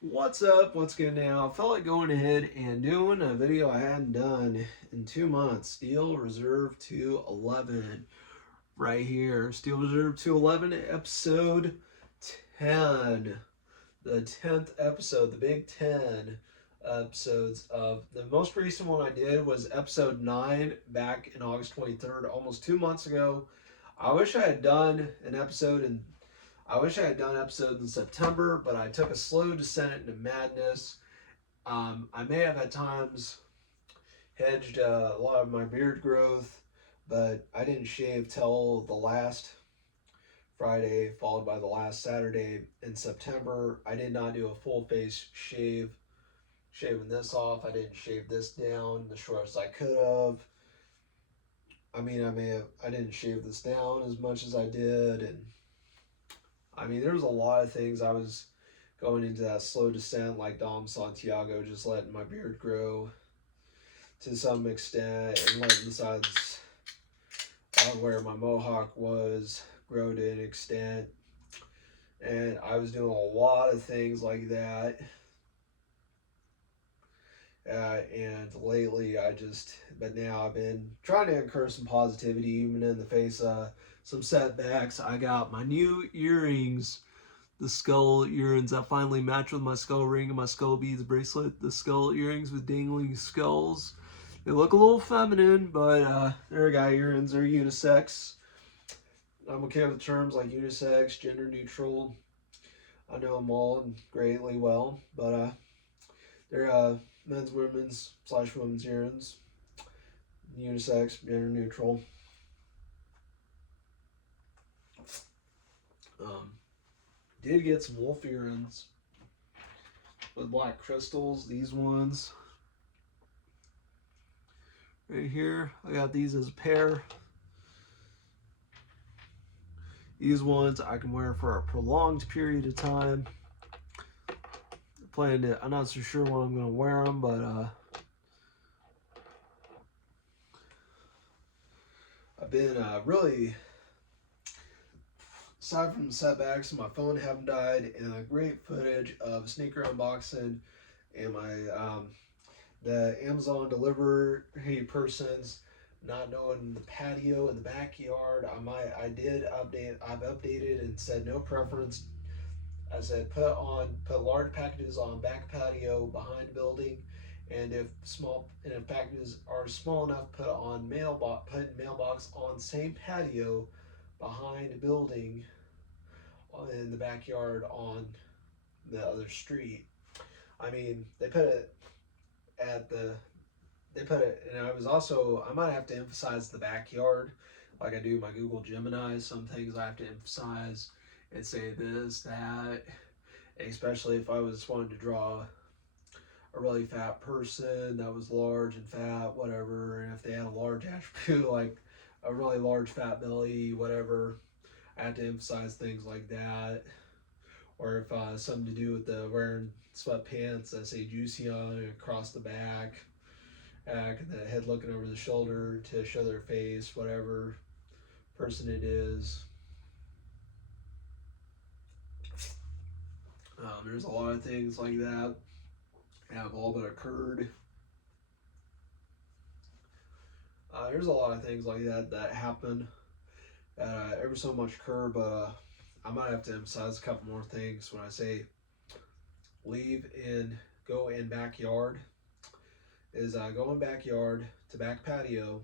What's up? What's good now? I felt like going ahead and doing a video I hadn't done in 2 months. Steel Reserve 211 right here. Steel Reserve 211 episode 10. The 10th episode, the Big 10 episodes of the most recent one I did was episode 9 back in August 23rd, almost 2 months ago. I wish I had done an episode in I wish I had done episodes in September, but I took a slow descent into madness. I may have at times hedged a lot of my beard growth, but I didn't shave till the last Friday, followed by the last Saturday in September. I did not do a full face shave. Shaving this off, I didn't shave this down the shortest I could have. I didn't shave this down as much as I did, and there was a lot of things I was going into that slow descent, like Dom Santiago, just letting my beard grow to some extent and letting the sides on where my mohawk was grow to an extent. And I was doing a lot of things like that. And lately, but now I've been trying to incur some positivity, even in the face of some setbacks. I got my new earrings, the skull earrings that finally match with my skull ring and my skull beads bracelet. The skull earrings with dangling skulls. They look a little feminine, but they're guy earrings. They're unisex. I'm okay with terms like unisex, gender neutral. I know them all greatly well, but they're men's, women's / women's earrings. Unisex, gender neutral. Um, did get some wolf earrings with black crystals. These ones right here, I got these as a pair. These ones I can wear for a prolonged period of time. I'm not so sure when I'm going to wear them, but I've been really, aside from the setbacks, my phone haven't died, and a great footage of sneaker unboxing and the Amazon delivery persons not knowing the patio and the backyard. I've updated and said no preference. I said put large packages on back patio behind building, and if packages are small enough, put mailbox on same patio behind building in the backyard on the other street. They put it at the they put it, and I might have to emphasize the backyard, like I do my Google Gemini. Some things I have to emphasize and say this, that, especially if I was wanting to draw a really fat person that was large and fat, whatever, and if they had a large attribute like a really large fat belly, whatever, I have to emphasize things like that. Or if something to do with the wearing sweatpants that say juicy on it across the back, and the head looking over the shoulder to show their face, whatever person it is. There's a lot of things like that have all but occurred. There's a lot of things like that happen that ever so much occur, but I might have to emphasize a couple more things when I say go in backyard. Is go in backyard to back patio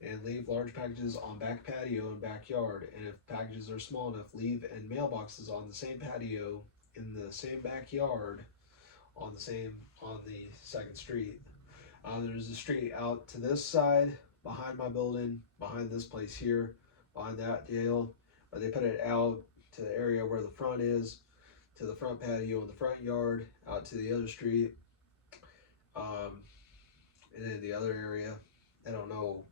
and leave large packages on back patio and backyard. And if packages are small enough, leave in mailboxes on the same patio in the same backyard on the second street. There's a street out to this side behind my building, behind this place here, behind that jail. But they put it out to the area where the front is, to the front patio in the front yard, out to the other street, and then the other area. I don't know.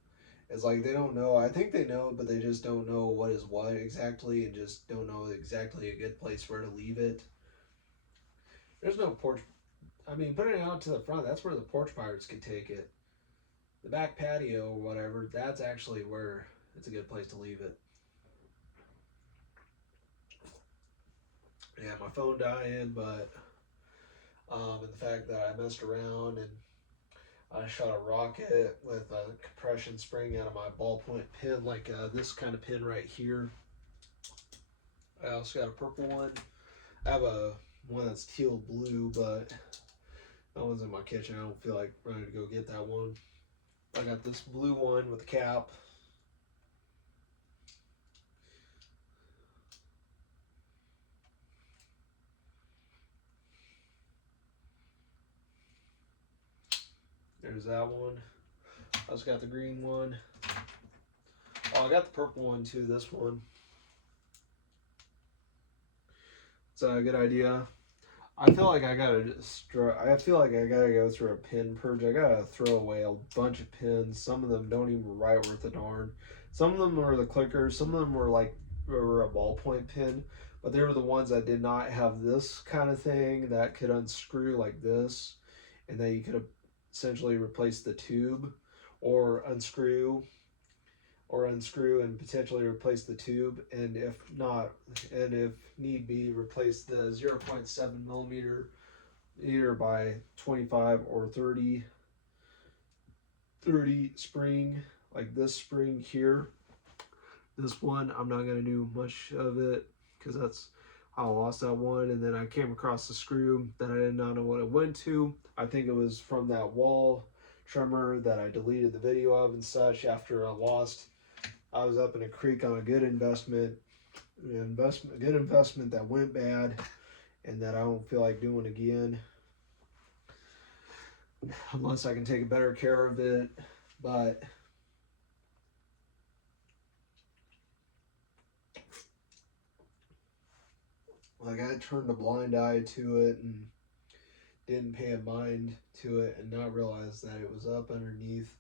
It's like they don't know. I think they know, but they just don't know what is what exactly, and just don't know exactly a good place where to leave it. There's no porch. Putting it out to the front, that's where the porch pirates could take it. The back patio or whatever, that's actually where it's a good place to leave it. Yeah, my phone dying, but And the fact that I messed around and I shot a rocket with a compression spring out of my ballpoint pen, like this kind of pin right here. I also got a purple one. I have a one that's teal blue, but that one's in my kitchen. I don't feel like running to go get that one. I got this blue one with the cap. There's that one. I also got the green one. Oh, I got the purple one too, this one. It's a good idea. I feel like I gotta go through a pin purge. I gotta throw away a bunch of pins. Some of them don't even write worth a darn. Some of them were the clickers. Some of them were a ballpoint pin, but they were the ones that did not have this kind of thing that could unscrew like this, and that you could essentially replace the tube, or unscrew and potentially replace the tube, and if need be, replace the 0.7 millimeter either by 25 or 30 spring, like this spring here. This one I'm not going to do much of it because that's how I lost that one. And then I came across the screw that I did not know what it went to. I think it was from that wall trimmer that I deleted the video of and such after I was up in a creek on a good investment that went bad and that I don't feel like doing again unless I can take better care of it. But like, I turned a blind eye to it and didn't pay a mind to it and not realize that it was up underneath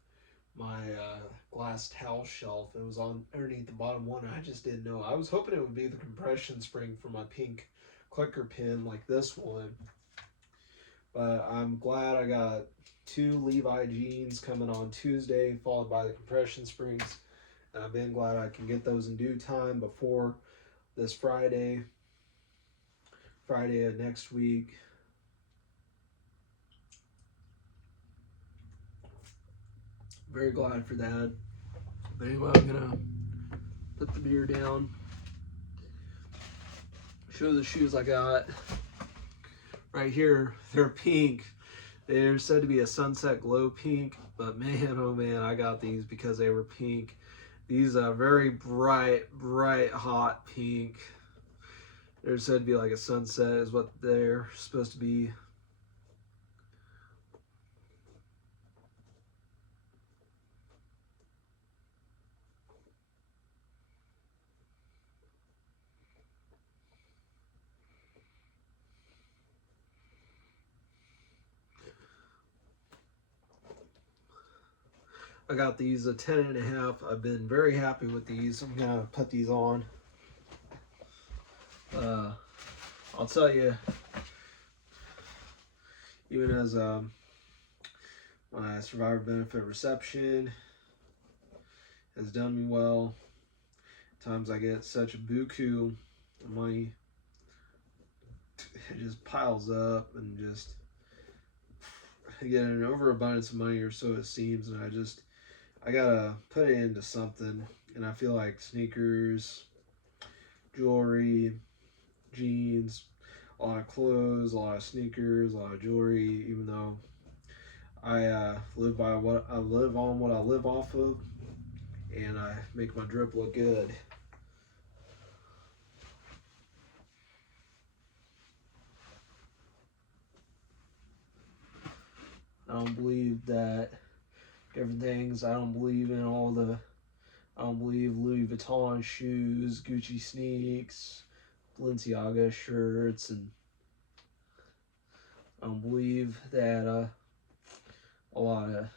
my glass towel shelf. It was on underneath the bottom one. I just didn't know. I was hoping it would be the compression spring for my pink clicker pin like this one. But I'm glad I got 2 Levi jeans coming on Tuesday, followed by the compression springs. And I've been glad I can get those in due time before this Friday of next week. Very glad for that. But anyway, I'm gonna put the beer down, show the shoes I got. Right here, they're pink. They're said to be a sunset glow pink, but man, oh man, I got these because they were pink. These are very bright, hot pink. They're said to be like a sunset is what they're supposed to be. I got these a 10.5. I've been very happy with these. I'm gonna put these on. I'll tell you, even as my survivor benefit reception has done me well. Times I get such a buku of money, it just piles up and just I get an overabundance of money, or so it seems, and I gotta put it into something. And I feel like sneakers, jewelry, jeans, a lot of clothes, a lot of sneakers, a lot of jewelry. Even though I live on what I live off of, and I make my drip look good. I don't believe that different things. I don't believe in I don't believe Louis Vuitton shoes, Gucci sneaks, Balenciaga shirts, and I don't believe that a lot of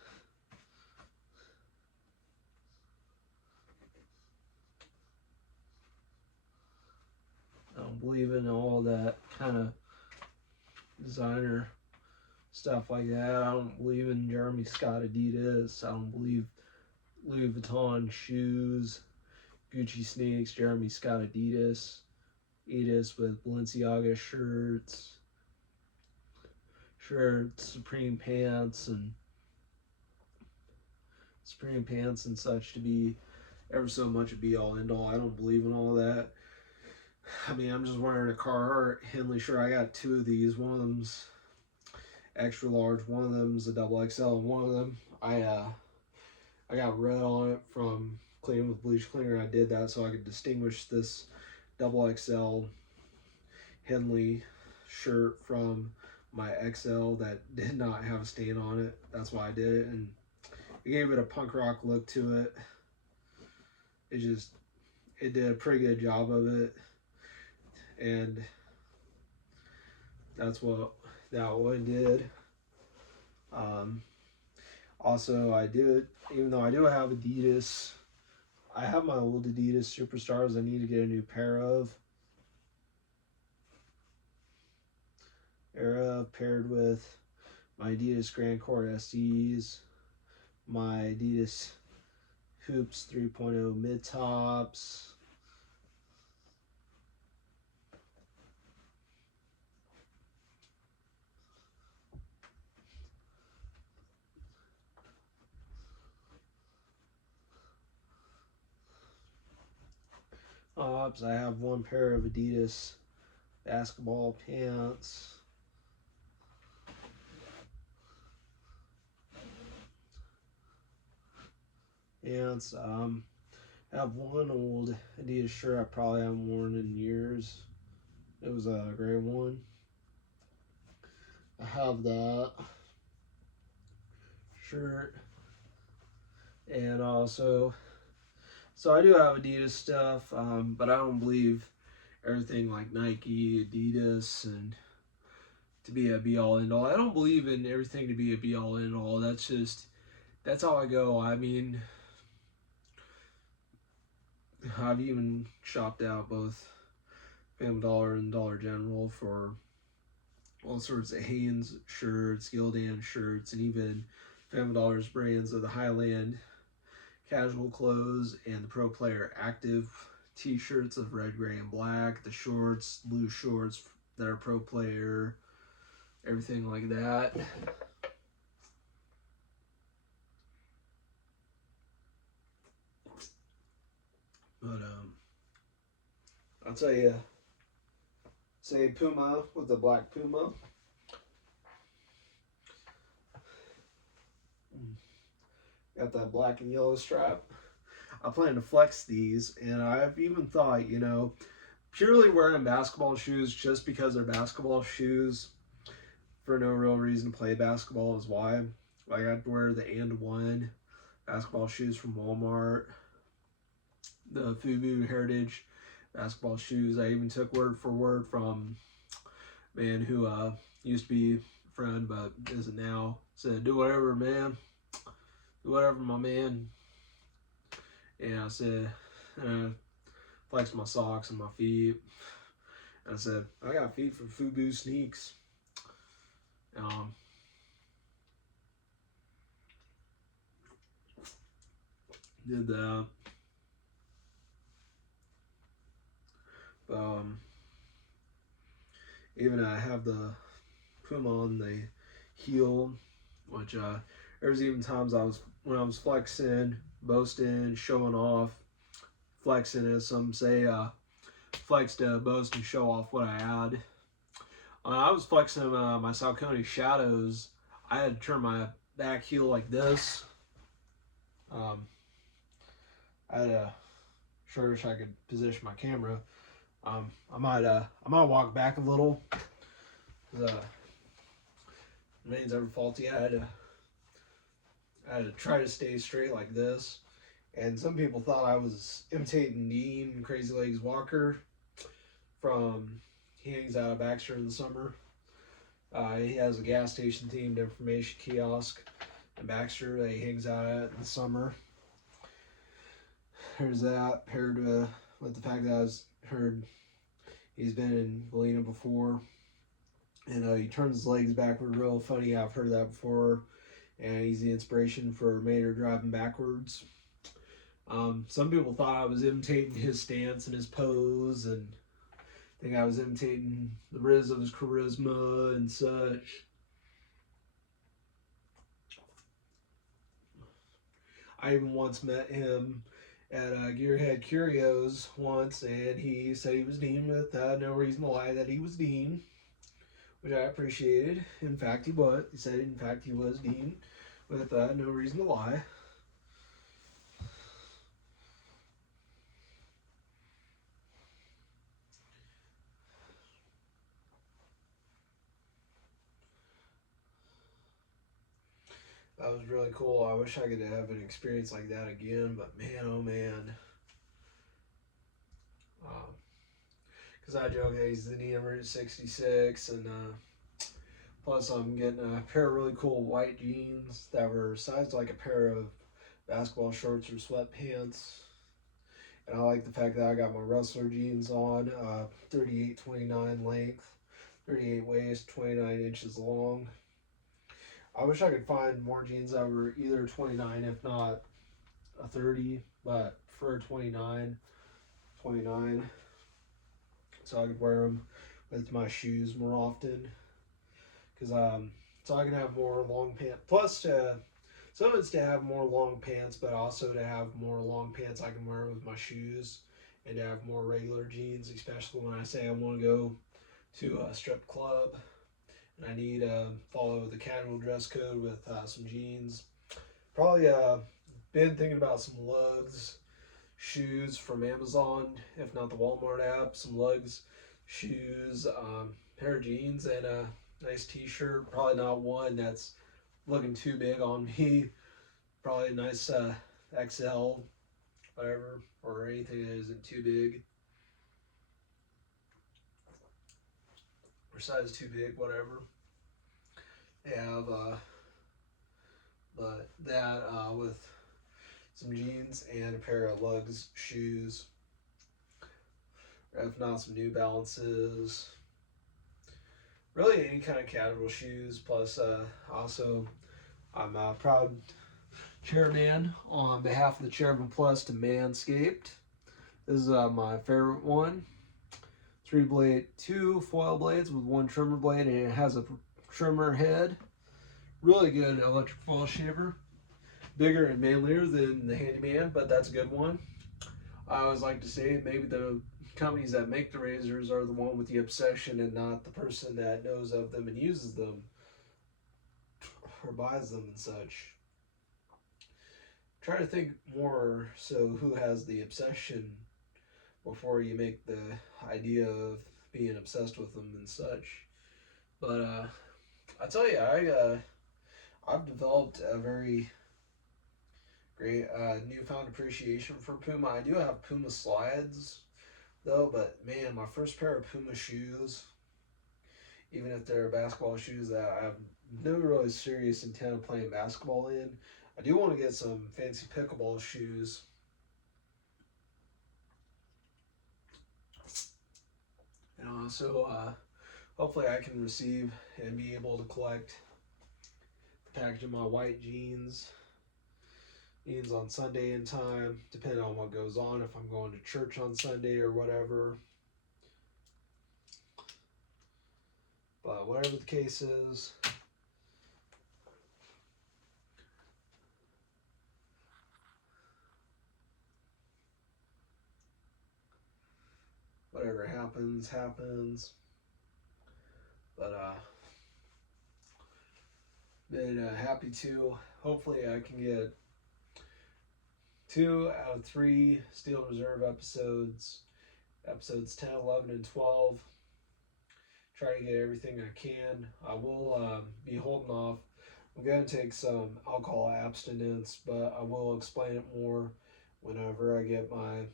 I don't believe in all that kind of designer stuff like that. I don't believe in Jeremy Scott Adidas. I don't believe Louis Vuitton shoes, Gucci sneaks, Jeremy Scott Adidas with Balenciaga shirts, shirts, Supreme pants and such to be ever so much a be all end all. I don't believe in all that. I mean, I'm just wearing a Carhartt Henley shirt. I got two of these. One of them's extra large. One of them's a double XL, and one of them I got red on it from cleaning with bleach cleaner. I did that so I could distinguish this double XL Henley shirt from my XL that did not have a stain on it. That's why I did it, and it gave it a punk rock look to it. It did a pretty good job of it, and that's what that one did. Also, even though I do have Adidas, I have my old Adidas Superstars I need to get a new pair of. Paired with my Adidas Grand Court SEs, my Adidas Hoops 3.0 mid tops. I have one pair of Adidas basketball pants. I have one old Adidas shirt I probably haven't worn in years. It was a gray one. I have that shirt, and also, so I do have Adidas stuff, but I don't believe everything like Nike, Adidas, and to be a be all end all. I don't believe in everything to be a be all end all. That's how I go. I mean, I've even shopped out both Family Dollar and Dollar General for all sorts of Hanes shirts, Gildan shirts, and even Family Dollar's brands of the Highland casual clothes and the Pro Player Active t-shirts of red, gray, and black, the shorts, blue shorts that are Pro Player, everything like that. But I'll tell you, say Puma with the black Puma. Got that black and yellow stripe. I plan to flex these, and I've even thought, purely wearing basketball shoes just because they're basketball shoes for no real reason to play basketball is why. Like, I'd wear the And One basketball shoes from Walmart, the Fubu Heritage basketball shoes. I even took word for word from a man who used to be a friend but isn't now. Said, do whatever, man. Do whatever, my man. And I said, and I flexed my socks and my feet. And I said, I got feet from Fubu sneaks. Did that. Even I have the Puma on the heel, which there's even times when I was flexing, boasting, showing off, flexing, as some say, flex to boast and show off what I had. I was flexing my Saucony Shadows. I had to turn my back heel like this. I had to sure wish I could position my camera. I might walk back a little. Remains ever faulty. I had to try to stay straight like this. And some people thought I was imitating Dean Crazy Legs Walker he hangs out at Baxter in the summer. He has a gas station themed information kiosk in Baxter that he hangs out at in the summer. There's that, paired with the fact that I heard he's been in Galena before. And he turns his legs backward real funny. I've heard that before. And he's the inspiration for Mater driving backwards. Some people thought I was imitating his stance and his pose, and think I was imitating the Riz of his charisma and such. I even once met him at Gearhead Curios once, and he said he was Dean with no reason to lie that he was Dean, which I appreciated. In fact, he was. He said, in fact, he was Dean with no reason to lie. That was really cool. I wish I could have an experience like that again, but man, oh man. Because I joke that he's the Dean Route 66, and plus I'm getting a pair of really cool white jeans that were sized like a pair of basketball shorts or sweatpants. And I like the fact that I got my wrestler jeans on, 38-29 length, 38 waist, 29 inches long. I wish I could find more jeans that were either 29, if not a 30, but for 29, so I could wear them with my shoes more often. Because so I can have more long pants. Plus, some of it's to have more long pants, but also to have more long pants I can wear with my shoes, and to have more regular jeans, especially when I say I want to go to a strip club and I need to follow the casual dress code with some jeans. Probably been thinking about some lugs, shoes from Amazon, if not the Walmart app, some lugs, shoes, pair of jeans, and a nice t-shirt. Probably not one that's looking too big on me. Probably a nice XL, whatever, or anything that isn't too big. Or size too big, whatever. They have, but that with some jeans and a pair of lugs, shoes, or if not some New Balances. Really any kind of casual shoes. Plus, also, I'm a proud chairman on behalf of the Chairman Plus to Manscaped. This is my favorite one. 2 foil blades with 1 trimmer blade, and it has a trimmer head. Really good electric foil shaver. Bigger and manlier than the Handyman, but that's a good one. I always like to say maybe the companies that make the razors are the one with the obsession and not the person that knows of them and uses them or buys them and such. Try to think more so who has the obsession before you make the idea of being obsessed with them and such. But I tell you, I've developed a very great newfound appreciation for Puma. I do have Puma slides though, but man, my first pair of Puma shoes, even if they're basketball shoes that I have no really serious intent of playing basketball in, I do want to get some fancy pickleball shoes. And also, hopefully I can receive and be able to collect the package of my white jeans on Sunday in time, depending on what goes on, if I'm going to church on Sunday or whatever. But whatever the case is, whatever happens, happens. But been happy to. Hopefully I can get 2 out of 3 Steel Reserve episodes 10, 11, and 12. Try to get everything I can. I will be holding off. I'm going to take some alcohol abstinence, but I will explain it more whenever I get my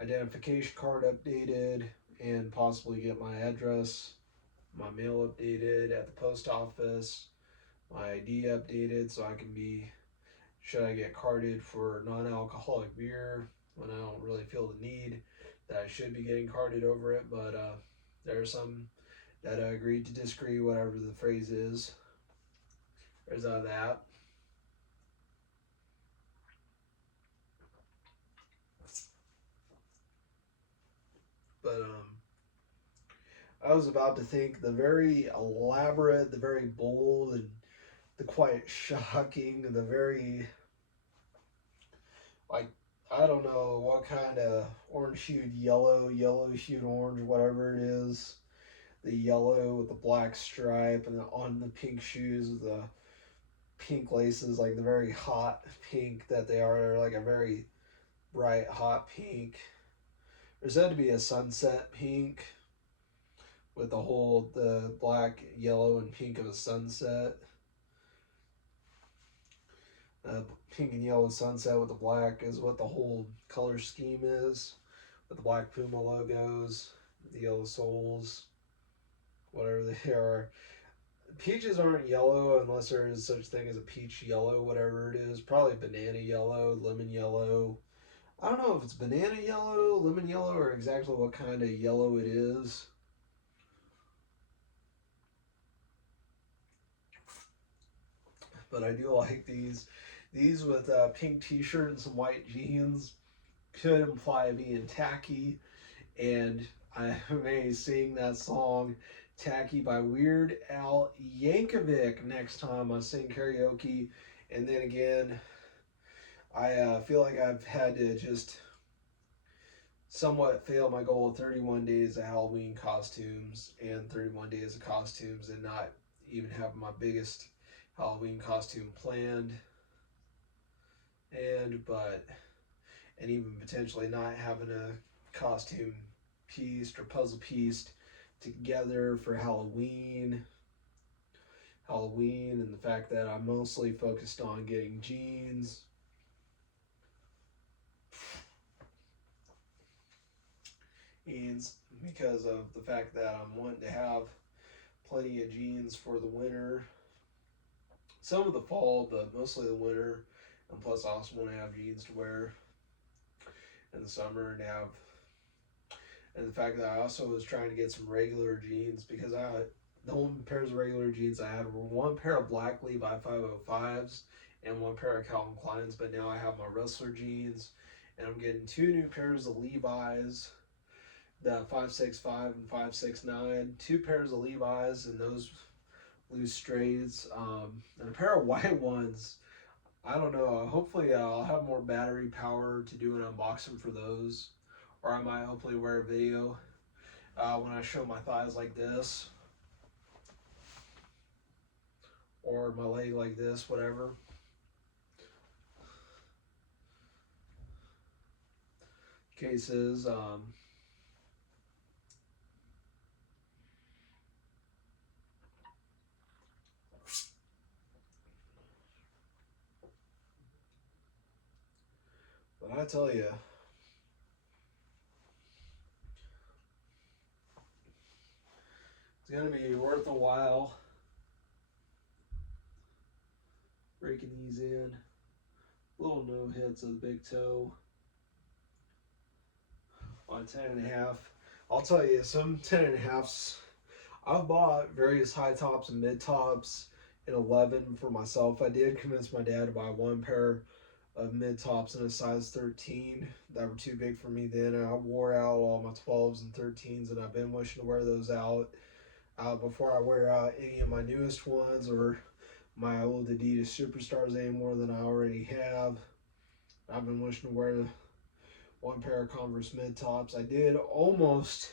identification card updated and possibly get my address, my mail updated at the post office, my ID updated so I can be, should I get carded for non-alcoholic beer when I don't really feel the need that I should be getting carded over it, but there are some that agreed to disagree, whatever the phrase is. There's that. But I was about to think the very elaborate, the very bold, and the quite shocking, the very like, I don't know what kind of orange hued yellow, yellow hued orange, whatever it is. The yellow with the black stripe, and then on the pink shoes with the pink laces, like the very hot pink that they are. They're like a very bright hot pink. There's said to be a sunset pink with the black, yellow, and pink of a sunset. Pink and yellow sunset with the black is what the whole color scheme is. With the black Puma logos, the yellow soles, whatever they are. Peaches aren't yellow unless there is such thing as a peach yellow, whatever it is. Probably banana yellow, lemon yellow. I don't know if it's banana yellow, lemon yellow, or exactly what kind of yellow it is. But I do like these. These with a pink t-shirt and some white jeans could imply being tacky, and I may sing that song "Tacky" by Weird Al Yankovic next time I sing karaoke. And then again, I feel like I've had to just somewhat fail my goal of 31 days of Halloween costumes and 31 days of costumes and not even have my biggest Halloween costume planned. And even potentially not having a costume pieced or puzzle pieced together for Halloween, and the fact that I'm mostly focused on getting jeans. And because of the fact that I'm wanting to have plenty of jeans for the winter, some of the fall, but mostly the winter. And plus, I also want to have jeans to wear in the summer and the fact that I also was trying to get some regular jeans because the only pairs of regular jeans I had were one pair of black Levi 505s and one pair of Calvin Kleins, but now I have my wrestler jeans and I'm getting two new pairs of Levi's, the 565 and 569, two pairs of Levi's and those loose straights, and a pair of white ones. I don't know. Hopefully, I'll have more battery power to do an unboxing for those, or I might hopefully wear a video when I show my thighs like this, or my leg like this, whatever. Cases. But I tell you, it's gonna be worth a while breaking these in. Little no hits of the big toe on 10.5. I'll tell you, some 10.5s. I've bought various high tops and mid tops in 11 for myself. I did convince my dad to buy one pair of mid tops in a size 13 that were too big for me then. And I wore out all my 12s and 13s, and I've been wishing to wear those out before I wear out any of my newest ones or my old Adidas Superstars any more than I already have. I've been wishing to wear one pair of Converse mid tops. I did almost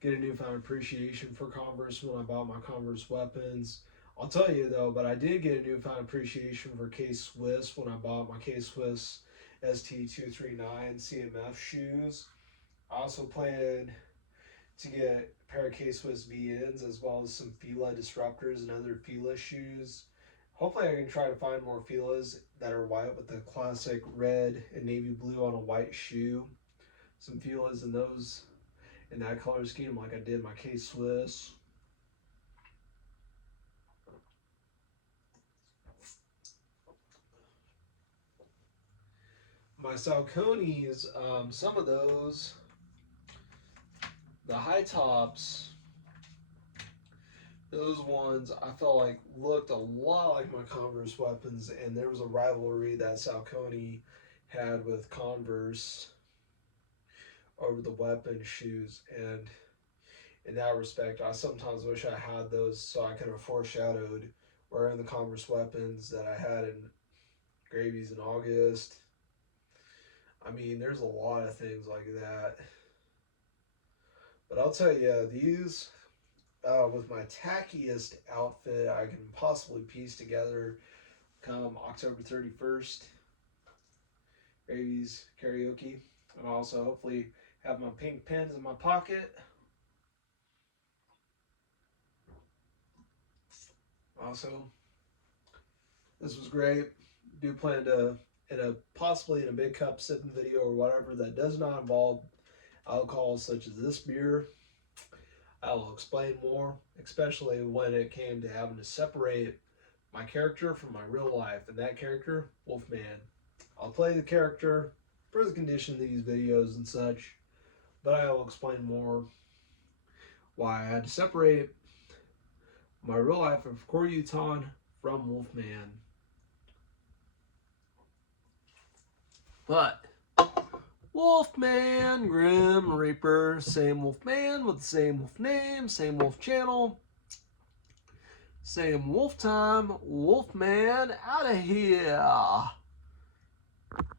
get a newfound appreciation for Converse when I bought my Converse weapons. I'll tell you though, but I did get a newfound appreciation for K-Swiss when I bought my K-Swiss ST239 CMF shoes. I also plan to get a pair of K-Swiss VNs as well as some Fila Disruptors and other Fila shoes. Hopefully I can try to find more Filas that are white with the classic red and navy blue on a white shoe. Some Filas in that color scheme like I did my K-Swiss. My Sauconys, some of those, the high tops, those ones I felt like looked a lot like my Converse weapons, and there was a rivalry that Saucony had with Converse over the weapon shoes, and in that respect, I sometimes wish I had those so I could have foreshadowed wearing the Converse weapons that I had in Gravies in August I mean, there's a lot of things like that. But I'll tell you, these, with my tackiest outfit I can possibly piece together come October 31st, Gravy's Karaoke. And also, hopefully, have my pink pens in my pocket. Also, this was great. Do plan to, possibly in a big cup sipping video or whatever that does not involve alcohol such as this beer, I will explain more, especially when it came to having to separate my character from my real life, and that character, Wolfman. I'll play the character for the condition of these videos and such, but I will explain more why I had to separate my real life of Koryutan from Wolfman. But Wolfman, Grim Reaper, same Wolfman with the same wolf name, same wolf channel, same wolf time, Wolfman out of here.